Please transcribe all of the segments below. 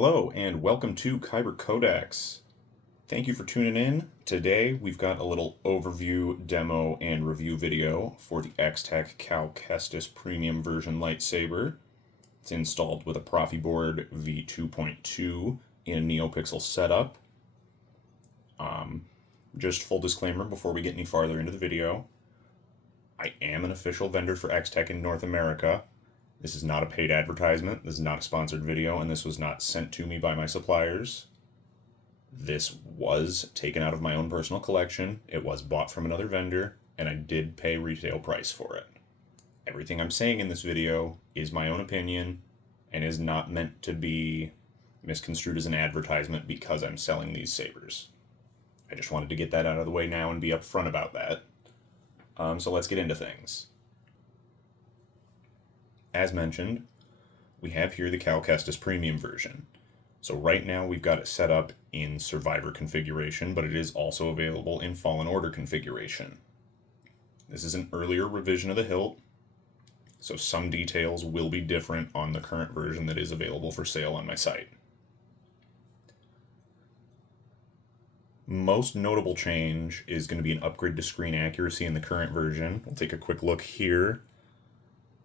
Hello and welcome to Kybercodex. Thank you for tuning in. Today we've got a little overview, demo, and review video for the X-Tech Cal Kestis premium version lightsaber. It's installed with a Proffieboard v2.2 in a Neopixel setup. Just full disclaimer before we get any farther into the video. I am an official vendor for X-Tech in North America. This is not a paid advertisement, this is not a sponsored video, and this was not sent to me by my suppliers. This was taken out of my own personal collection, it was bought from another vendor, and I did pay retail price for it. Everything I'm saying in this video is my own opinion, and is not meant to be misconstrued as an advertisement because I'm selling these sabers. I just wanted to get that out of the way now and be upfront about that. So let's get into things. As mentioned, we have here the Cal Kestis premium version. So right now we've got it set up in survivor configuration, but it is also available in Fallen Order configuration. This is an earlier revision of the hilt, so some details will be different on the current version that is available for sale on my site. Most notable change is going to be an upgrade to screen accuracy in the current version. We'll take a quick look here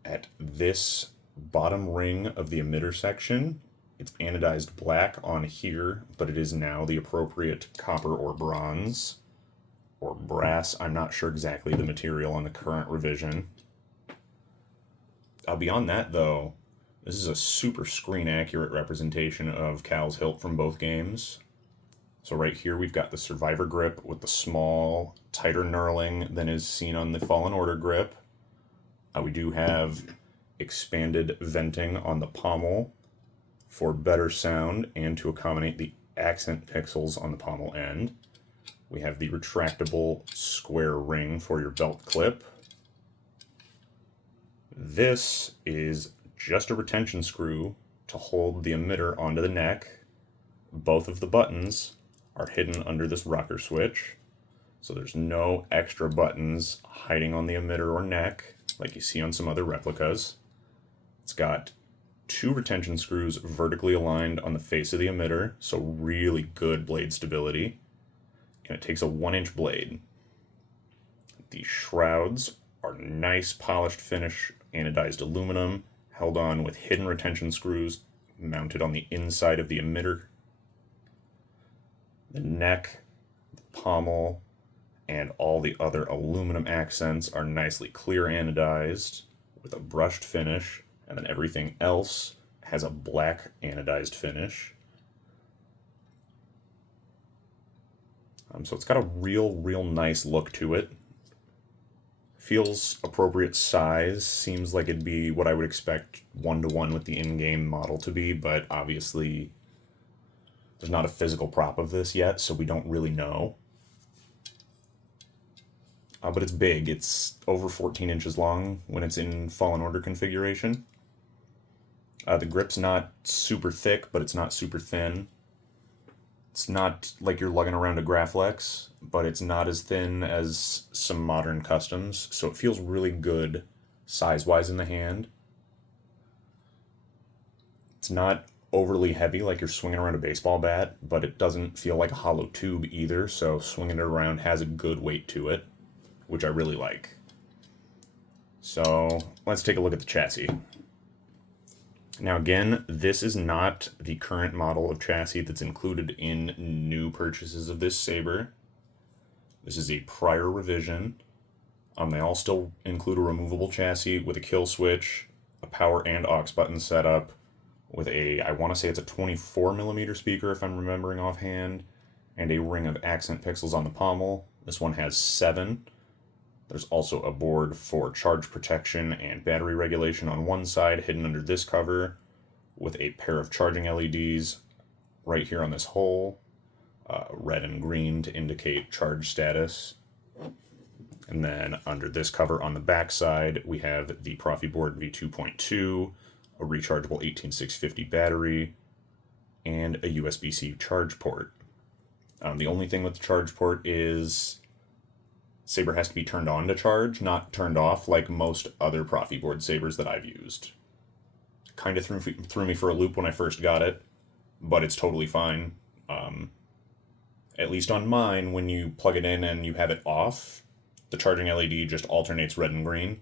at this bottom ring of the emitter section. It's anodized black on here, but it is now the appropriate copper or bronze, or brass. I'm not sure exactly the material on the current revision. Beyond that, though, this is a super screen accurate representation of Cal's hilt from both games. So right here we've got the Survivor grip with the small, tighter knurling than is seen on the Fallen Order grip. We do have expanded venting on the pommel for better sound and to accommodate the accent pixels on the pommel end. We have the retractable square ring for your belt clip. This is just a retention screw to hold the emitter onto the neck. Both of the buttons are hidden under this rocker switch, so there's no extra buttons hiding on the emitter or neck like you see on some other replicas. It's got two retention screws vertically aligned on the face of the emitter, so really good blade stability, and it takes a 1-inch blade. The shrouds are nice polished finish anodized aluminum, held on with hidden retention screws mounted on the inside of the emitter. The neck, the pommel, and all the other aluminum accents are nicely clear anodized with a brushed finish, and then everything else has a black anodized finish. So it's got a real nice look to it. Feels appropriate size, seems like it'd be what I would expect 1-to-1 with the in-game model to be, but obviously there's not a physical prop of this yet, so we don't really know. But it's big. It's over 14 inches long when it's in Fallen Order configuration. The grip's not super thick, but it's not super thin. It's not like you're lugging around a Graflex, but it's not as thin as some modern customs, so it feels really good size-wise in the hand. It's not overly heavy like you're swinging around a baseball bat, but it doesn't feel like a hollow tube either, so swinging it around has a good weight to it, which I really like. So let's take a look at the chassis. Now again, this is not the current model of chassis that's included in new purchases of this saber. This is a prior revision. They all still include a removable chassis with a kill switch, a power and aux button setup, with a, I want to say it's a 24mm speaker if I'm remembering offhand, and a ring of accent pixels on the pommel. This one has 7. There's also a board for charge protection and battery regulation on one side, hidden under this cover, with a pair of charging LEDs right here on this hole, red and green to indicate charge status. And then under this cover on the back side, we have the Proffieboard v2.2, a rechargeable 18650 battery, and a USB-C charge port. The only thing with the charge port is Saber has to be turned on to charge, not turned off like most other Proffieboard sabers that I've used. Kind of threw me for a loop when I first got it, but it's totally fine. At least on mine, when you plug it in and you have it off, the charging LED just alternates red and green.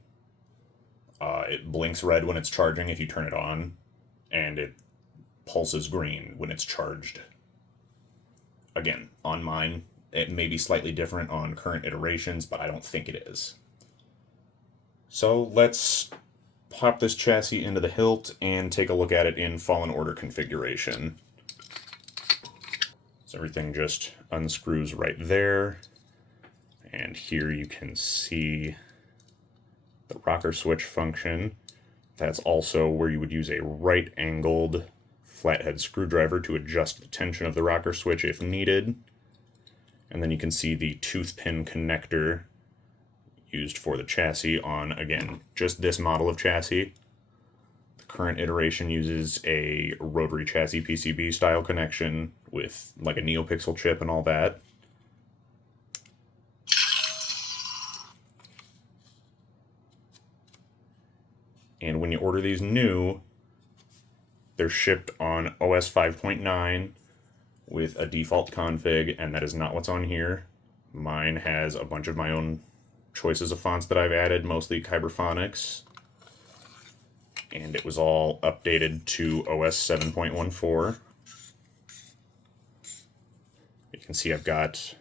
It blinks red when it's charging if you turn it on, and it pulses green when it's charged. Again, on mine, it may be slightly different on current iterations, but I don't think it is. So let's pop this chassis into the hilt and take a look at it in Fallen Order configuration. So everything just unscrews right there. And here you can see the rocker switch function. That's also where you would use a right-angled flathead screwdriver to adjust the tension of the rocker switch if needed. And then you can see the tooth pin connector used for the chassis on, again, just this model of chassis. The current iteration uses a rotary chassis PCB style connection with like a Neopixel chip and all that. And when you order these new, they're shipped on OS 5.9 with a default config, and that is not what's on here. Mine has a bunch of my own choices of fonts that I've added, mostly kybercodex. And it was all updated to OS 7.14. You can see I've got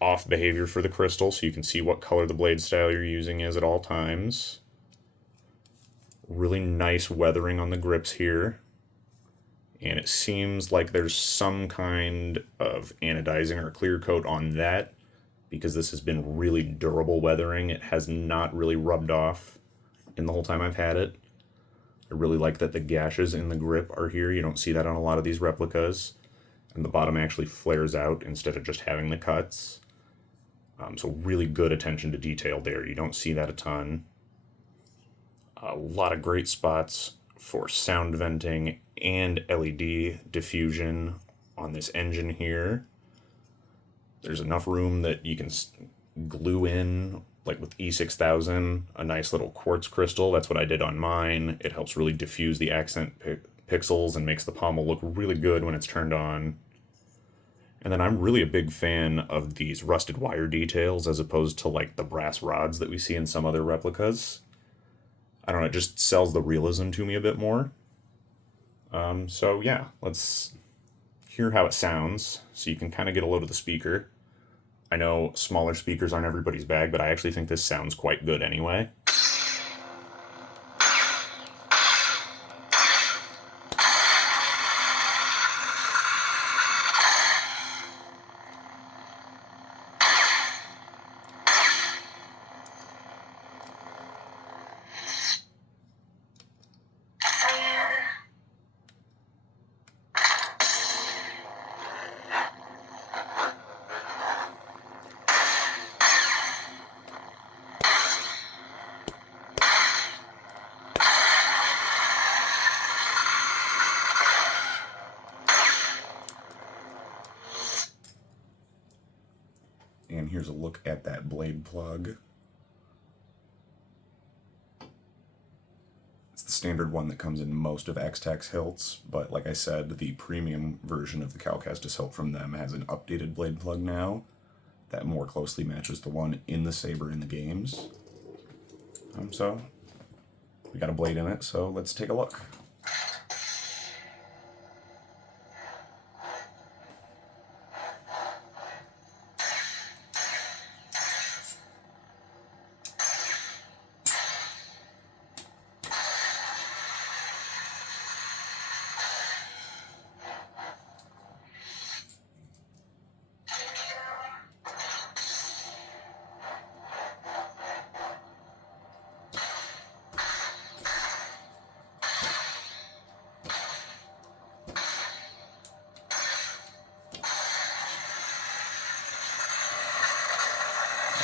off behavior for the crystal, so you can see what color the blade style you're using is at all times. Really nice weathering on the grips here. And it seems like there's some kind of anodizing or clear coat on that, because this has been really durable weathering. It has not really rubbed off in the whole time I've had it. I really like that the gashes in the grip are here. You don't see that on a lot of these replicas. And the bottom actually flares out instead of just having the cuts. So really good attention to detail there. You don't see that a ton. A lot of great spots for sound venting and LED diffusion on this engine here. There's enough room that you can glue in, like with E6000, a nice little quartz crystal. That's what I did on mine. It helps really diffuse the accent pixels and makes the pommel look really good when it's turned on. And then I'm really a big fan of these rusted wire details as opposed to like the brass rods that we see in some other replicas. I don't know, it just sells the realism to me a bit more. So yeah, let's hear how it sounds so you can kind of get a load of the speaker. I know smaller speakers aren't everybody's bag, but I actually think this sounds quite good anyway. And here's a look at that blade plug. It's the standard one that comes in most of X-Tech's hilts, but like I said, the premium version of the Cal Kestis hilt from them has an updated blade plug now that more closely matches the one in the saber in the games. So we got a blade in it, so let's take a look.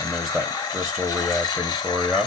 And there's that crystal reaction for you.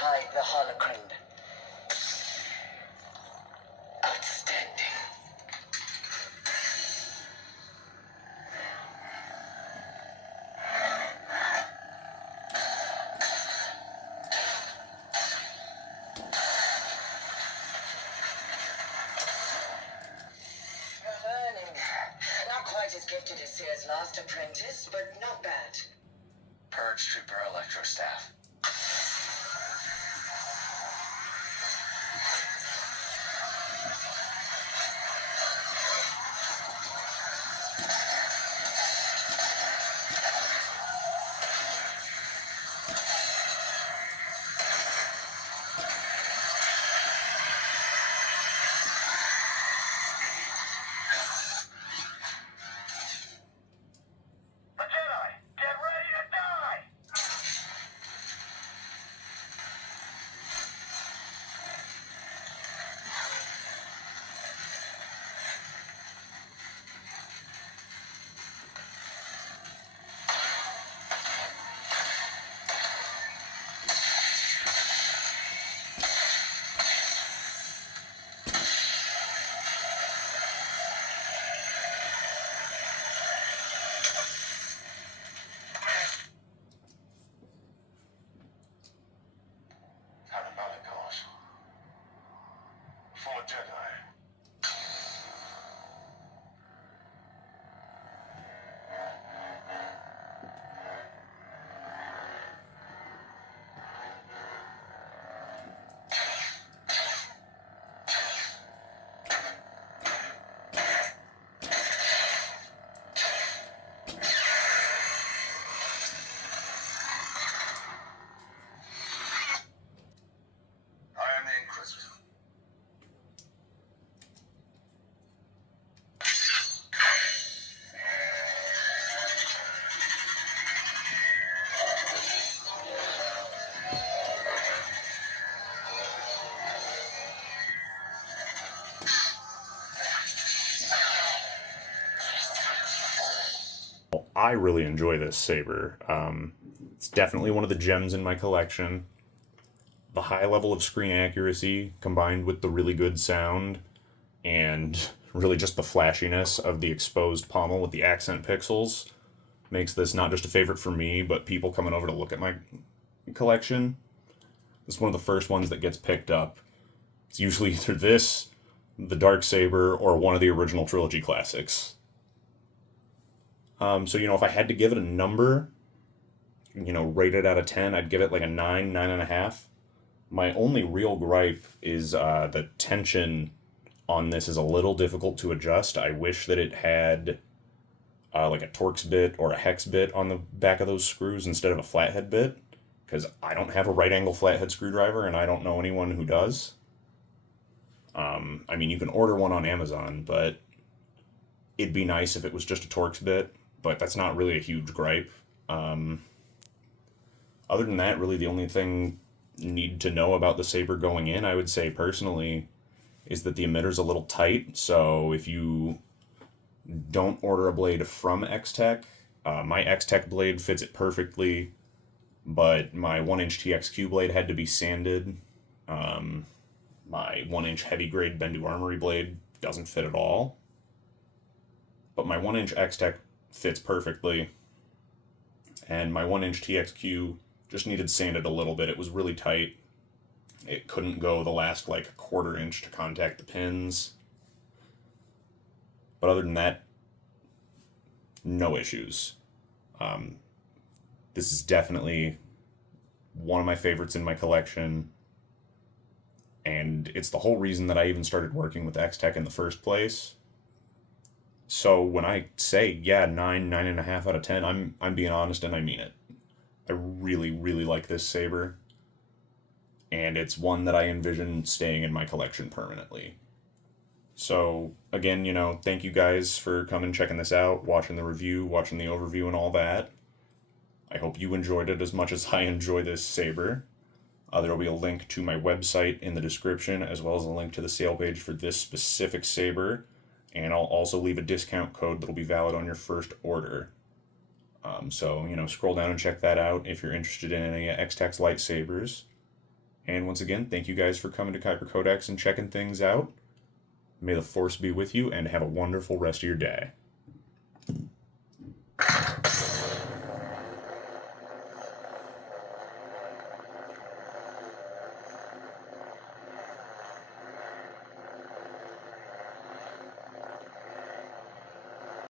hide the holocron. Outstanding. Not quite as gifted as Seer's last apprentice, but not bad. Purge Trooper Electrostaff. I really enjoy this saber. It's definitely one of the gems in my collection. The high level of screen accuracy combined with the really good sound and really just the flashiness of the exposed pommel with the accent pixels makes this not just a favorite for me, but people coming over to look at my collection. It's one of the first ones that gets picked up. It's usually either this, the Dark Saber, or one of the original trilogy classics. So, if I had to give it a number, rated out of 10, I'd give it like a 9, 9.5. My only real gripe is the tension on this is a little difficult to adjust. I wish that it had like a Torx bit or a hex bit on the back of those screws instead of a flathead bit, because I don't have a right angle flathead screwdriver and I don't know anyone who does. You can order one on Amazon, but it'd be nice if it was just a Torx bit, but that's not really a huge gripe. Other than that, really the only thing you need to know about the saber going in, I would say personally, is that the emitter's a little tight. So if you don't order a blade from X-Tech, my X-Tech blade fits it perfectly, but my 1-inch TXQ blade had to be sanded. My 1-inch heavy grade Bendu Armory blade doesn't fit at all. But my 1-inch X-Tech fits perfectly. And my 1-inch TXQ just needed sanded a little bit. It was really tight. It couldn't go the last like a 1/4 inch to contact the pins. But other than that, no issues. This is definitely one of my favorites in my collection. And it's the whole reason that I even started working with X-Tech in the first place. So when I say, 9, 9.5 out of 10, I'm being honest and I mean it. I really, really like this saber. And it's one that I envision staying in my collection permanently. So, again, thank you guys for coming, checking this out, watching the review, watching the overview and all that. I hope you enjoyed it as much as I enjoy this saber. There will be a link to my website in the description, as well as a link to the sale page for this specific saber. And I'll also leave a discount code that will be valid on your first order. So, scroll down and check that out if you're interested in any X-Tech's lightsabers. And once again, thank you guys for coming to Kyber Codex and checking things out. May the Force be with you, and have a wonderful rest of your day.